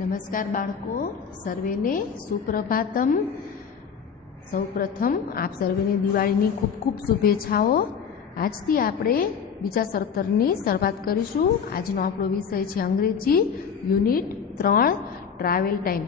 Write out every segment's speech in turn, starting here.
નમસ્કાર બાળકો, સર્વેને સુપ્રભાતમ. સૌપ્રથમ આપ સર્વેને દિવાળીની ખૂબ ખૂબ શુભેચ્છાઓ. આજથી આપણે બીજા સત્તરની શરૂઆત કરીશું. આજનો આપણો વિષય છે અંગ્રેજી યુનિટ ત્રણ, ટ્રાવેલ ટાઈમ.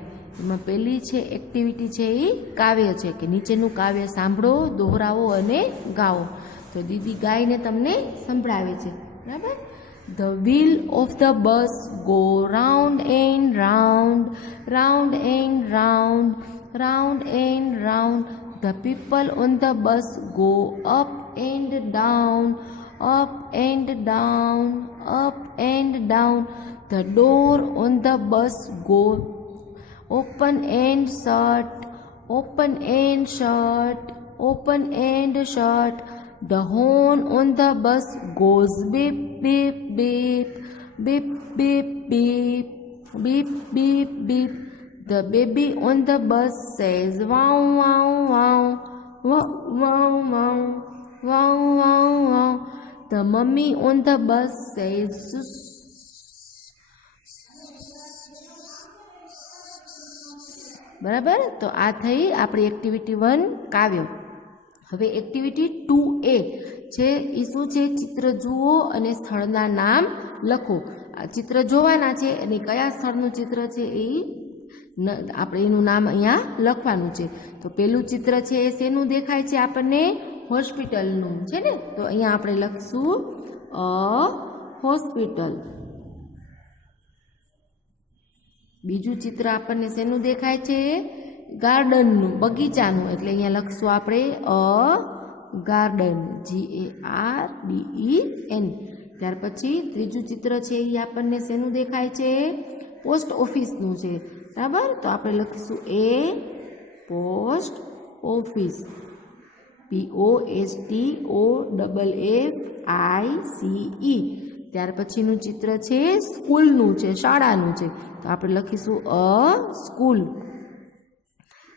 એમાં પહેલી છે એક્ટિવિટી છે એ કાવ્ય છે કે નીચેનું કાવ્ય સાંભળો, દોહરાવો અને ગાઓ. તો દીદી ગાઈને તમને સંભળાવે છે. બરાબર? The wheel of the bus go round and round, round and round, round and round. The people on the bus go up and down, up and down, up and down. The door on the bus go open and shut, open and shut, open and shut. The horn on the bus goes beep, beep, beep, beep, beep, beep, beep, beep, beep. The baby on the bus says wow, wow, wow, wow, wow, wow, wow, wow, wow. The mummy on the bus says sus, બરાબર તો આ થઈ આપણી activity one કાવ્ય હવે activity two એ છે એ શું છે? ચિત્ર જુઓ અને સ્થળના નામ લખો. આ ચિત્ર જોવાના છે અને કયા સ્થળનું ચિત્ર છે એ આપણે એનું નામ અહીંયા લખવાનું છે. તો પેલું ચિત્ર છે એ શેનું દેખાય છે આપણને? હોસ્પિટલનું, છે ને? તો અહીંયા આપણે લખશું, અ, હોસ્પિટલ. બીજું ચિત્ર આપણને શેનું દેખાય છે? ગાર્ડનનું, બગીચાનું. એટલે અહીંયા લખશું આપણે, a, garden. G A R D E N ત્યાર પછી ત્રીજું ચિત્ર છે એ આપણને શેનું દેખાય છે? પોસ્ટ ઓફિસનું છે. બરાબર? તો આપણે લખીશું a post office. P O S T O double F I C E ત્યાર પછીનું ચિત્ર છે, સ્કૂલનું છે, શાળાનું છે. તો આપણે લખીશું a school.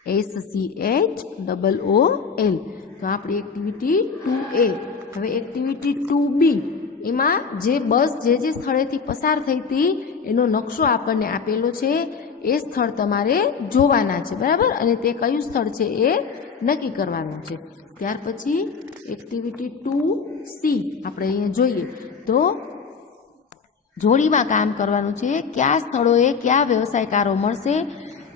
S C H double O L તો આપણી એક્ટિવિટી ટુ એ હવે એક્ટિવિટી ટુ બી એમાં જે બસ જે જે સ્થળેથી પસાર થઈ હતી, એનો નકશો આપણને આપેલો છે. એ સ્થળ તમારે જોવાના છે, બરાબર? અને તે કયું સ્થળ છે એ નક્કી કરવાનું છે. ત્યાર પછી એક્ટિવિટી ટુ સી આપણે અહીંયા જોઈએ. તો જોડીમાં કામ કરવાનું છે. કયા સ્થળોએ કયા વ્યવસાયકારો મળશે?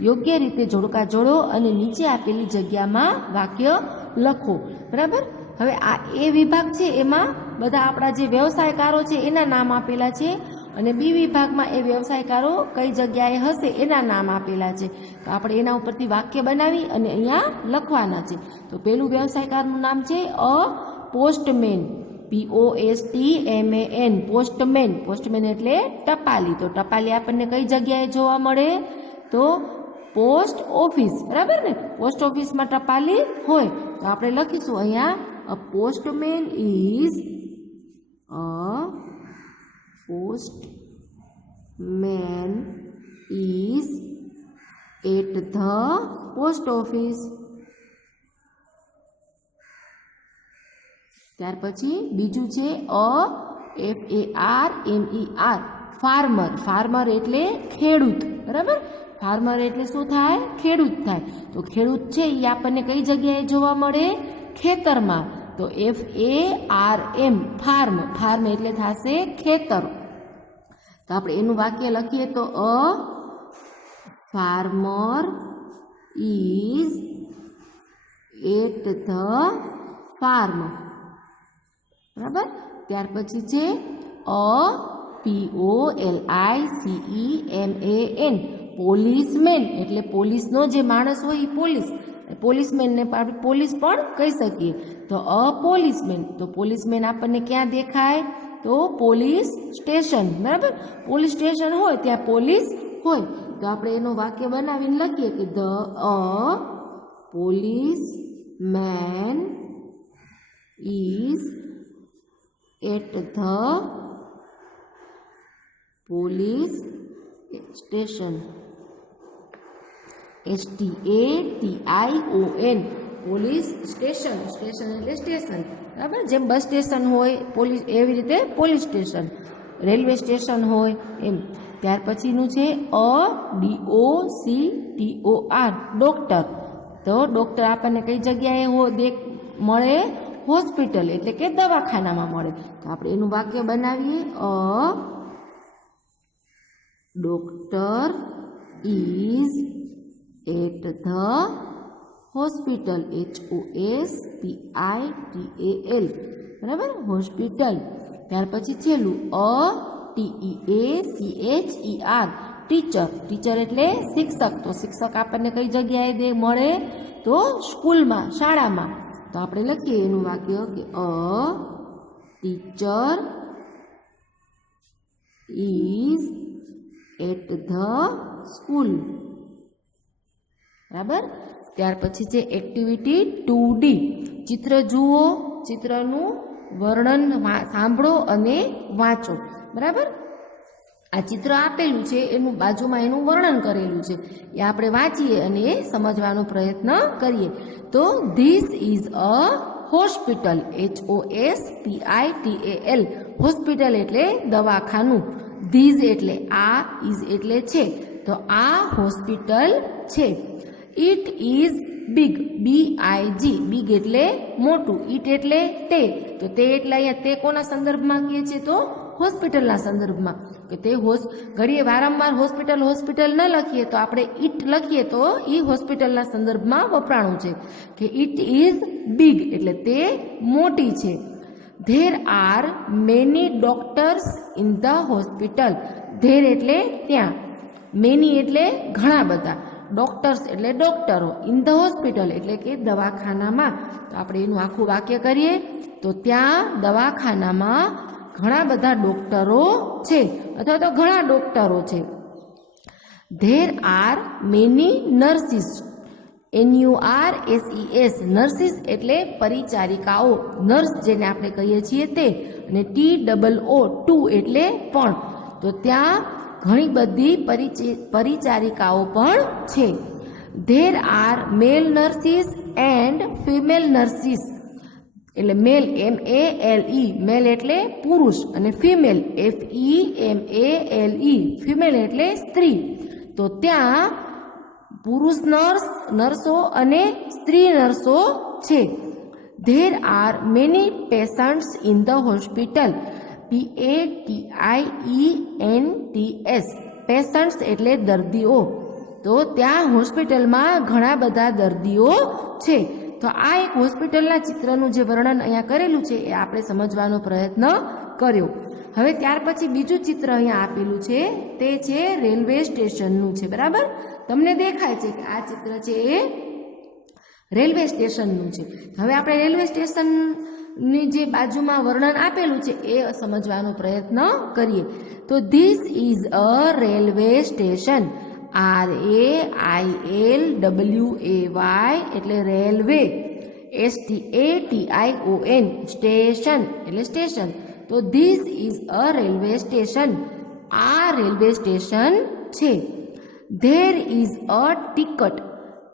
યોગ્ય રીતે જોડકા જોડો અને નીચે આપેલી જગ્યામાં વાક્ય લખો. બરાબર? હવે આ એ વિભાગ છે, એમાં બધા આપણા જે વ્યવસાયકારો છે, એના નામ આપેલા છે અને બી વિભાગમાં એ વ્યવસાયકારો કઈ જગ્યાએ હશે, એના નામ આપેલા છે. તો આપણે એના ઉપરથી વાક્ય બનાવી અને અહીંયા લખવાના છે. તો પેલું વ્યવસાયકારનું નામ છે, a postman. P O S T M A N postman. Postman એટલે ટપાલી. તો ટપાલી આપણને કઈ જગ્યાએ જોવા મળે? તો પોસ્ટ ઓફિસ, બરાબર ને? પોસ્ટ ઓફિસમાં ટપાલી હોય. તો આપણે લખીશું અહીંયા a postman is a post man is at the post office ત્યાર પછી બીજું છે a F A R M E R farmer farmer એટલે ખેડૂત, બરાબર? ફાર્મર એટલે શું થાય? ખેડૂત થાય. તો ખેડૂત છે એ આપણને કઈ જગ્યાએ જોવા મળે? ખેતરમાં. તો F A R M farm farm એટલે થશે ખેતર. તો આપણે એનું વાક્ય લખીએ તો a farmer is at the farm બરાબર? ત્યાર પછી છે a P O L I C E M A N policeman, એટલે પોલીસનો જે માણસ હોય એ પોલીસ. પોલીસમેનને આપણે પોલીસ પણ કહી શકીએ. તો અ પોલીસમેન તો પોલીસમેન આપણને ક્યાં દેખાય? તો પોલીસ સ્ટેશન, બરાબર? પોલીસ સ્ટેશન હોય ત્યાં પોલીસ હોય. તો આપણે એનું વાક્ય બનાવીને લખીએ કે the a police man is at the police station. S T A T I O N police station station એટલે સ્ટેશન. બરાબર? જેમ બસ સ્ટેશન હોય, પોલીસ, એવી રીતે પોલીસ સ્ટેશન. રેલવે સ્ટેશન હોય, એમ. ત્યાર પછીનું છે a D O, C, T, O, R. Doctor. તો ડોક્ટર આપણને કઈ જગ્યાએ હો દેખ મળે? હોસ્પિટલ, એટલે કે દવાખાનામાં મળે. તો આપણે એનું વાક્ય બનાવીએ. A, doctor is at the hospital H O S P I T A L બરાબર? હોસ્પિટલ ત્યાર પછી છેલ્લું, a, T, E, A, C, H, E, R. Teacher teacher એટલે શિક્ષક. તો શિક્ષક આપણને કઈ જગ્યાએ દે? મળે તો સ્કૂલમાં, શાળામાં. તો આપણે લખીએ એનું વાક્ય કે, a, teacher is at the school. બરાબર? ત્યાર પછી છે એક્ટિવિટી ટુ ડી ચિત્ર જુઓ, ચિત્રનું વર્ણન સાંભળો અને વાંચો. બરાબર? આ ચિત્ર આપેલું છે, એનું બાજુમાં એનું વર્ણન કરેલું છે. એ આપણે વાંચીએ અને એ સમજવાનો પ્રયત્ન કરીએ. તો this is a hospital H O S P I T A L hospital એટલે દવાખાનું. ધીઝ એટલે આ ઇઝ એટલે છે. તો આ હોસ્પિટલ છે. It is big B I G big એટલે મોટું. ઇટ એટલે તે. તો તે એટલે અહીંયા તે કોના સંદર્ભમાં કહે છે તો? હોસ્પિટલના સંદર્ભમાં. કે તે હોસ, ઘડીએ વારંવાર હોસ્પિટલ હોસ્પિટલ ન લખીએ તો આપણે ઇટ લખીએ તો એ હોસ્પિટલના સંદર્ભમાં વપરાણું છે. કે ઇટ ઇઝ બિગ એટલે તે મોટી છે. There are many doctors in the hospital there એટલે ત્યાં. મેની એટલે ઘણા બધા. ડોક્ટર્સ એટલે ડોક્ટરો. ઇન ધ હોસ્પિટલ એટલે કે દવાખાનામાં. તો આપણે એનું આખું વાક્ય કરીએ. તો ત્યાં દવાખાનામાં ઘણા બધા ડોક્ટરો છે. અથવા તો ઘણા ડોક્ટરો છે. There are many nurses N U R S E nurses એટલે પરિચારિકાઓ. નર્સ જેને આપણે કહીએ છીએ તે. અને ટી ડબલ ઓ ટુ એટલે પણ. તો ત્યાં ઘણી બધી પરિચે- પરિચારિકાઓ પણ છે. There are male nurses and female nurses એટલે મેલ એમ એ એલ ઈ મેલ એટલે પુરુષ અને female F E M A L E female એટલે સ્ત્રી. તો ત્યાં પુરુષ નર્સ નર્સો અને સ્ત્રી નર્સો છે. There are many patients in the hospital P A T I E N T S patients એટલે દર્દીઓ. તો ત્યાં હોસ્પિટલમાં ઘણા બધા દર્દીઓ છે. તો આ એક હોસ્પિટલના ચિત્રનું જે વર્ણન અહીંયા કરેલું છે એ આપણે સમજવાનો પ્રયત્ન કર્યો. હવે ત્યાર પછી બીજું ચિત્ર અહીંયા આપેલું છે તે છે રેલવે સ્ટેશનનું છે, બરાબર? તમને દેખાય છે કે આ ચિત્ર છે એ રેલવે સ્ટેશનનું છે. હવે આપણે રેલવે સ્ટેશનની જે બાજુમાં વર્ણન આપેલું છે, એ સમજવાનો પ્રયત્ન કરીએ. તો this is a railway station R A I L W A Y એટલે railway S T A T I O N station એટલે સ્ટેશન તો this is a railway station આ રેલવે સ્ટેશન છે. There is a ticket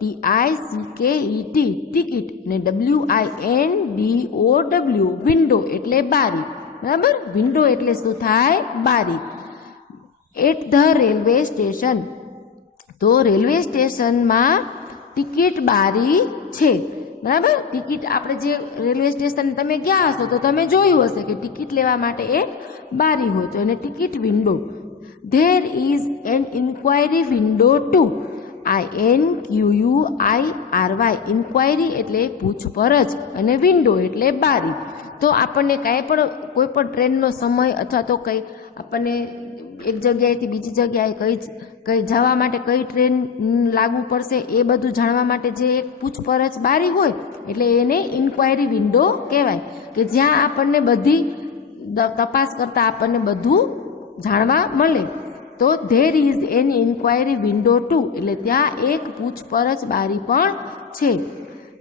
T I C K E T ticket ને W I N D O W window એટલે બારી. બરાબર? Window એટલે શું થાય? બારી. એટ ધ રેલવે સ્ટેશન તો રેલવે સ્ટેશનમાં ટિકિટ બારી છે. બરાબર? ટિકિટ આપણે જે રેલવે સ્ટેશન તમે ગયા હશો, તો તમે જોયું હશે કે ટિકિટ લેવા માટે એક બારી હોય તો એને ticket window there is an inquiry window too I N Q U I R Y inquiry એટલે પૂછપરછ અને વિન્ડો એટલે બારી. તો આપણને કાંઈ પણ કોઈ પણ ટ્રેનનો સમય અથવા તો કંઈ આપણને એક જગ્યાએથી બીજી જગ્યાએ કઈ કઈ જવા માટે કઈ ટ્રેન લાગુ પડશે એ બધું જાણવા માટે જે એક પૂછપરછ બારી હોય એટલે એને ઇન્ક્વાયરી વિન્ડો કહેવાય. કે જ્યાં આપણને બધી તપાસ કરતાં આપણને બધું જાણવા મળે. તો there is an inquiry window too એટલે ત્યાં એક પૂછપરછ બારી પણ છે.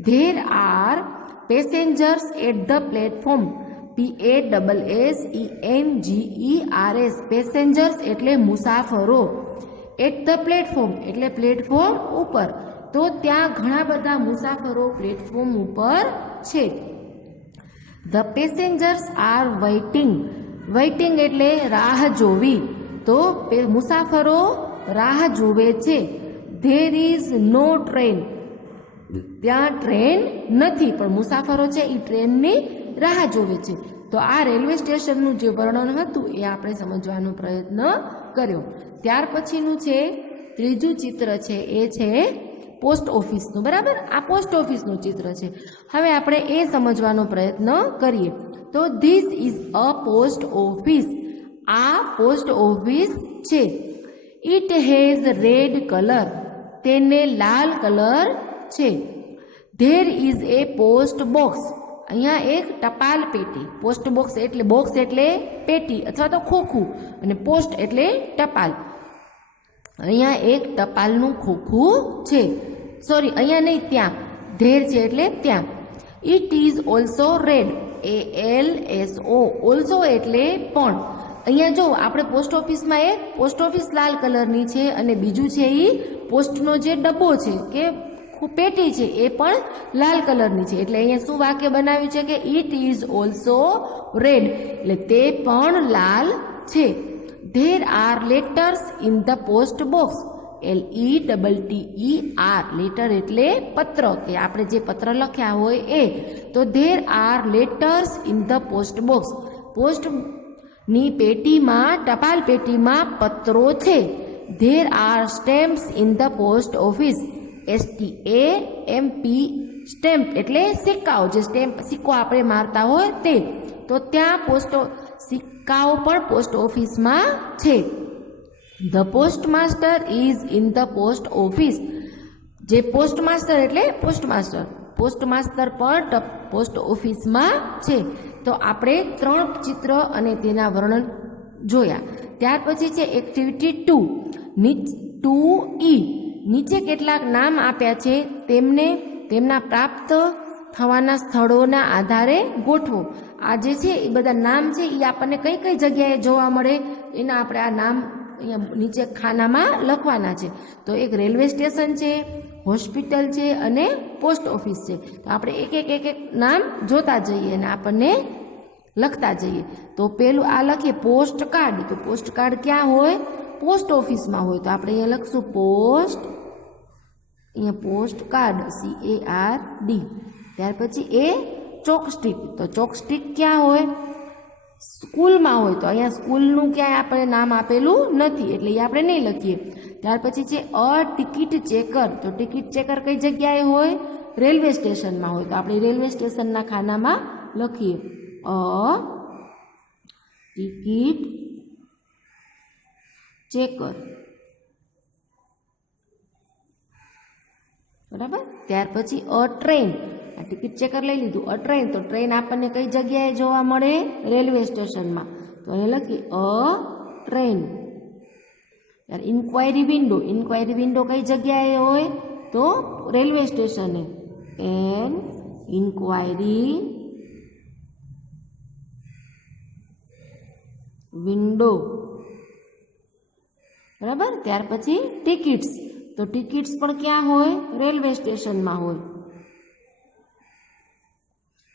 There are passengers at the platform P A double S E N G E R S passengers એટલે મુસાફરો. એટ ધ પ્લેટફોર્મ એટલે પ્લેટફોર્મ ઉપર. તો ત્યાં ઘણા બધા મુસાફરો પ્લેટફોર્મ ઉપર છે. The passengers are waiting waiting એટલે રાહ જોવી. તો મુસાફરો રાહ જુએ છે. ધેર ઇઝ નો ટ્રેન ત્યાં ટ્રેન નથી, પણ મુસાફરો છે એ ટ્રેનની રાહ જોવે છે. તો આ રેલવે સ્ટેશનનું જે વર્ણન હતું એ આપણે સમજવાનો પ્રયત્ન કર્યો. ત્યાર પછીનું છે, ત્રીજું ચિત્ર છે, એ છે પોસ્ટ ઓફિસનું. બરાબર? આ પોસ્ટ ઓફિસનું ચિત્ર છે. હવે આપણે એ સમજવાનો પ્રયત્ન કરીએ. તો this is a post office આ પોસ્ટ ઓફિસ છે. ઇટ હેઝ રેડ કલર તેને લાલ કલર છે. There is a post box અહીંયા એક ટપાલ પેટી. પોસ્ટ બોક્સ એટલે બોક્સ એટલે પેટી અથવા તો ખોખું અને પોસ્ટ એટલે ટપાલ. અહીંયા એક ટપાલનું ખોખું છે. સોરી અહીંયા નહીં, ત્યાં. ધેર છે એટલે ત્યાં. It is also red A L S O also એટલે પણ. અહીંયા જો આપણે પોસ્ટ ઓફિસમાં એક પોસ્ટ ઓફિસ લાલ કલરની છે અને બીજું છે એ પોસ્ટનો જે ડબ્બો છે કે પેટી છે એ પણ લાલ કલરની છે. એટલે અહીંયા શું વાક્ય બનાવ્યું છે કે ઇટ ઇઝ ઓલ્સો રેડ એટલે તે પણ લાલ છે. There are letters in the post box L E double T E R letter એટલે પત્ર, કે આપણે જે પત્ર લખ્યા હોય એ. તો there are letters in the post box post ની પેટીમાં ટપાલ પેટીમાં પત્રો છે there are stamps in the post office S T A M P stamp એટલે સિક્કાઓ, જે સ્ટેમ્પ સિક્કો આપણે મારતા હોય તે. તો ત્યાં પોસ્ટ સિક્કાઓ પણ પોસ્ટ ઓફિસમાં છે. The post master is in the post office જે પોસ્ટ માસ્ટર એટલે પોસ્ટ માસ્ટર પોસ્ટ માસ્ટર પણ પોસ્ટ ઓફિસમાં છે. તો આપણે ત્રણ ચિત્ર અને તેના વર્ણન જોયા. ત્યાર પછી છે એક્ટિવિટી ટુ નીચ ટુ ઈ નીચે કેટલાક નામ આપ્યા છે, તેમને તેમના પ્રાપ્ત થવાના સ્થળોના આધારે ગોઠવો. આ જે છે એ બધા નામ છે, એ આપણને કઈ કઈ જગ્યાએ જોવા મળે, એના આપણે આ નામ અહીંયા નીચે ખાનામાં લખવાના છે. તો એક રેલવે સ્ટેશન છે, હોસ્પિટલ છે અને પોસ્ટ ઓફિસ છે. તો આપણે એક એક એક એક નામ જોતા જઈએ અને આપણને લખતા જઈએ. તો પેલું આ લખીએ પોસ્ટ કાર્ડ. તો પોસ્ટ કાર્ડ ક્યાં હોય? પોસ્ટ ઓફિસમાં હોય. તો આપણે અહીંયા લખશું પોસ્ટ, અહીંયા post card C A R D ત્યાર પછી એ ચોકસ્ટિક તો ચોકસ્ટિક ક્યાં હોય? સ્કૂલમાં હોય તો અહીંયા સ્કૂલનું ક્યાંય આપણે નામ આપેલું નથી, એટલે એ આપણે નહીં લખીએ. ત્યાર પછી છે અ ટિકિટ ચેકર. તો ટિકિટ ચેકર કઈ જગ્યાએ હોય? રેલવે સ્ટેશનમાં હોય. તો આપણે રેલવે સ્ટેશનના ખાનામાં લખીએ. અ ટિકિટ ચેકર. બરાબર? ત્યાર પછી અ ટ્રેન. આ ટિકિટ ચેકર લઈ લીધું. અ ટ્રેન તો ટ્રેન આપણને કઈ જગ્યાએ જોવા મળે? રેલવે સ્ટેશનમાં. તો એ લખી, અ ટ્રેન ત્યારે ઇન્ક્વાયરી વિન્ડો ઇન્ક્વાયરી વિન્ડો કઈ જગ્યાએ હોય? તો રેલવે સ્ટેશને. એન ઇન્ક્વાયરી વિન્ડો બરાબર? ત્યાર પછી ટિકિટ્સ તો ટિકિટ્સ પણ ક્યાં હોય? રેલવે સ્ટેશનમાં હોય.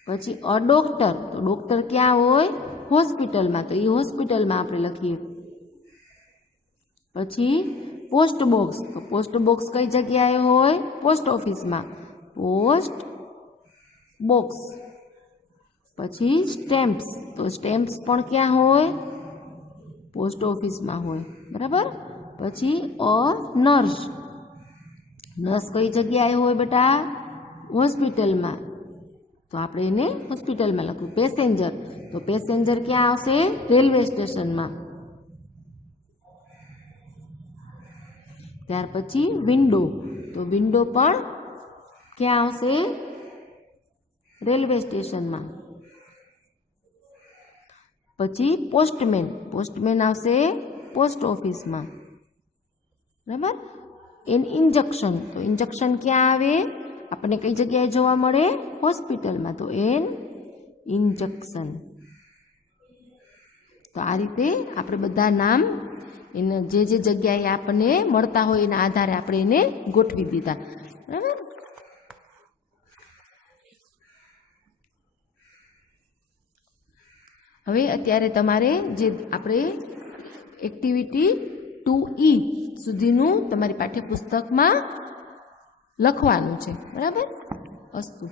પછી અ ડોક્ટર, તો ડોક્ટર ક્યાં હોય? હોસ્પિટલમાં. તો એ હોસ્પિટલમાં આપણે લખીએ. પછી પોસ્ટ બોક્સ. તો પોસ્ટ બોક્સ કઈ જગ્યાએ હોય? પોસ્ટ ઓફિસમાં. Post box. પછી સ્ટેમ્પ્સ. તો સ્ટેમ્પ્સ પણ ક્યાં હોય? પોસ્ટ ઓફિસમાં હોય. બરાબર? પછી અ નર્સ. નર્સ કઈ જગ્યાએ હોય બેટા? હોસ્પિટલમાં. તો આપણે એને હોસ્પિટલમાં લખ્યું પેસેન્જર તો પેસેન્જર ક્યાં આવશે? રેલવે સ્ટેશનમાં ત્યાર પછી વિન્ડો તો વિન્ડો પણ ક્યાં આવશે? રેલવે સ્ટેશનમાં પછી પોસ્ટમેન પોસ્ટમેન આવશે પોસ્ટ ઓફિસમાં બરાબર? એન ઇન્જેક્શન તો ઇન્જેક્શન ક્યાં આવે? આપણને કઈ જગ્યાએ જોવા મળે? હોસ્પિટલમાં. તો એન ઇન્જેક્શન. તો આ રીતે આપણે બધા નામ એને જે જે જગ્યાએ આપણને મળતા હોય એના આધારે આપણે એને ગોઠવી દીધા. બરાબર? હવે અત્યારે તમારે જે આપણે એક્ટિવિટી ટુ ઈ સુધીનું તમારી પાઠ્યપુસ્તકમાં લખવાનું છે. બરાબર? અસ્તુ